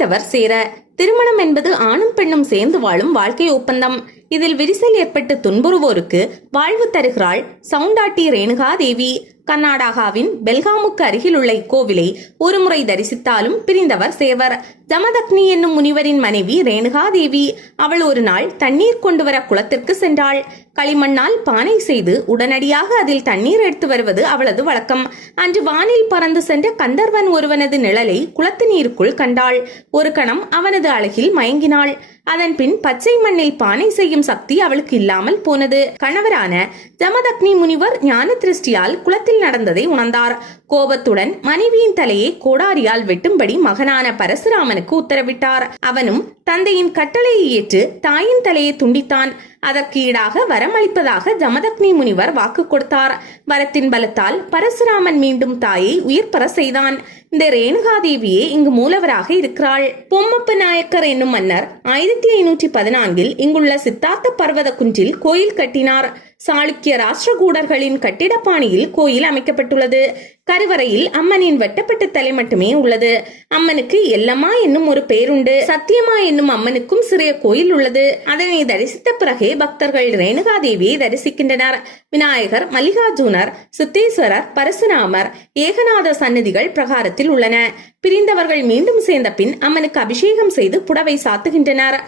பிரிந்தவர் சேர. திருமணம் என்பது ஆணும் பெண்ணும் சேர்ந்து வாழும் வாழ்க்கை ஒப்பந்தம். இதில் விரிசல் ஏற்பட்டு துன்புறுவோருக்கு வாழ்வு தருகிறாள் சவுண்டாட்டி ரேணுகா தேவி. கர்நாடகாவின் பெல்காமுக்கு அருகில் உள்ள இக்கோவிலை ஒருமுறை தரிசித்தாலும் பிரிந்தவர் சேவர். ஜமதக்னி என்னும் முனிவரின் மனைவி ரேணுகா தேவி. அவள் ஒரு நாள் தண்ணீர் கொண்டு வர குளத்திற்கு சென்றாள். களிமண்ணால் பானை செய்து உடனடியாக அதில் தண்ணீர் எடுத்து வருவது அவளது வழக்கம். அன்று வானில் பறந்து சென்ற கந்தர்வன் ஒருவனது நிழலை குளத்து நீருக்குள் கண்டாள். ஒரு கணம் அவனது அழகில் மயங்கினாள். அதன் பின் பச்சை மண்ணில் பானை செய்யும் சக்தி அவளுக்கு இல்லாமல் போனது. கணவரான ஜமதக்னி முனிவர் ஞான திருஷ்டியால் குளத்தில் நடந்ததை உணர்ந்தார். கோபத்துடன் மனைவியின் தலையை கோடாரியால் வெட்டும்படி மகனான பரசுராமனுக்கு உத்தரவிட்டார். அவனும் தந்தையின் கட்டளையை ஏற்று தாயின் தலையை துண்டித்தான். அதற்கு ஈடாக வரமளிப்பதாக ஜமதக்னி முனிவர் வாக்கு கொடுத்தார். வரத்தின் பலத்தால் பரசுராமன் மீண்டும் தாயை உயிர் பெற செய்தான். இந்த ரேணுகாதேவியே இங்கு மூலவராக இருக்கிறாள். பொம்மப்ப நாயக்கர் என்னும் மன்னர் 1514 இங்குள்ள சித்தார்த்த பர்வத குன்றில் கோயில் கட்டினார். சாளுக்கிய ராஷ்டிரகூடர்களின் கட்டிடப்பாணியில் கோயில் அமைக்கப்பட்டுள்ளது. கருவறையில் அம்மனின் வெட்டப்பட்ட தலை மட்டுமே உள்ளது. அம்மனுக்கு எல்லம்மா என்னும் ஒரு பேருண்டு. சத்தியமா என்னும் அம்மனுக்கும் சிறிய கோயில் உள்ளது. அதனை தரிசித்த பிறகே பக்தர்கள் ரேணுகா தேவியை தரிசிக்கின்றனர். விநாயகர், மல்லிகார்ஜுனர், சித்தேஸ்வரர், பரசுராமர், ஏகநாத சன்னதிகள் பிரகாரத்தில் உள்ளன. பிரிந்தவர்கள் மீண்டும் சேர்ந்த பின் அம்மனுக்கு அபிஷேகம் செய்து புடவை சாத்துகின்றனர்.